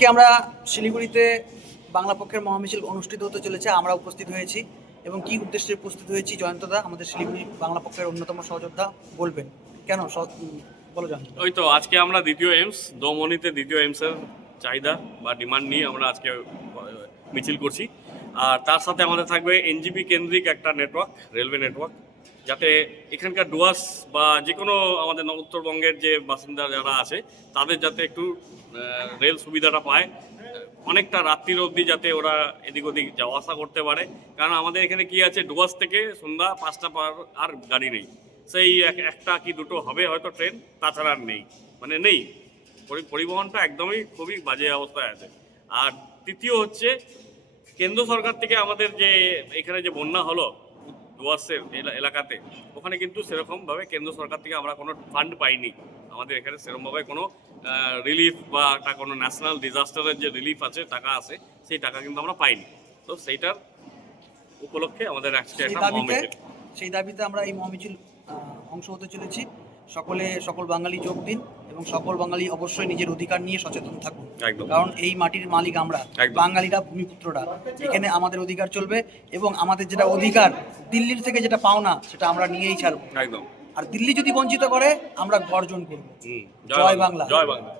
আজকে আমরা শিলিগুড়িতে বাংলা পক্ষের মহামিছিল অনুষ্ঠিত হতে চলেছে, আমরা উপস্থিত হয়েছি এবং কি উদ্দেশ্যে উপস্থিত হয়েছি জয়ন্তদা আমাদের শিলিগুড়ি বাংলা পক্ষের অন্যতম সহযোদ্ধা বলবেন কেন বলো জয়ন্ত। ওই তো আজকে আমরা দ্বিতীয় এইমস দমনিতে দ্বিতীয় এইমসের চাহিদা বা ডিমান্ড নিয়ে আমরা আজকে মিছিল করছি। আর তার সাথে আমাদের থাকবে এনজিপি কেন্দ্রিক একটা নেটওয়ার্ক, রেলওয়ে নেটওয়ার্ক, যাতে এখানকার ডুয়ার্স বা যে কোনো আমাদের উত্তরবঙ্গের যে বাসিন্দা যারা আছে তাদের যাতে একটু রেল সুবিধাটা পায়, অনেকটা রাত্রির অবধি যাতে ওরা এদিক ওদিক যাওয়া আসা করতে পারে। কারণ আমাদের এখানে কি আছে, ডুয়ার্স থেকে সন্ধ্যা 5টা পর আর গাড়ি নেই, সেই একটা কি দুটো হবে হয়তো ট্রেন, তাছাড়া আর নেই, মানে নেই, পরিবহনটা একদমই খুবই বাজে অবস্থায় আছে। আর তৃতীয় হচ্ছে কেন্দ্র সরকার থেকে আমাদের যে এখানে যে বন্যা হলো ডুয়ার্সের এলাকাতে, ওখানে কিন্তু সেরকমভাবে কেন্দ্র সরকার থেকে আমরা কোনো ফান্ড পাইনি। আমাদের এখানে সেরকমভাবে কোনো রিলিফ বা কোনো ন্যাশনাল ডিজাস্টারের যে রিলিফ আছে, টাকা আছে, সেই টাকা কিন্তু আমরা পাইনি। তো সেইটার উপলক্ষে আমাদের সেই দাবিতে আমরা এই মহামিছিল অংশ হতে চলেছি। সকল বাঙালি যোগ দিন এবং সকল বাঙালি অবশ্যই নিজের অধিকার নিয়ে সচেতন থাকুন, কারণ এই মাটির মালিক আমরা বাঙালিরা, ভূমিপুত্ররা। এখানে আমাদের অধিকার চলবে এবং আমাদের যেটা অধিকার দিল্লির থেকে যেটা পাওনা সেটা আমরা নিয়েই ছাড়বো। একদম। আর দিল্লি যদি বঞ্চিত করে আমরা গর্জন করবো। জয় বাংলা, জয় বাংলা।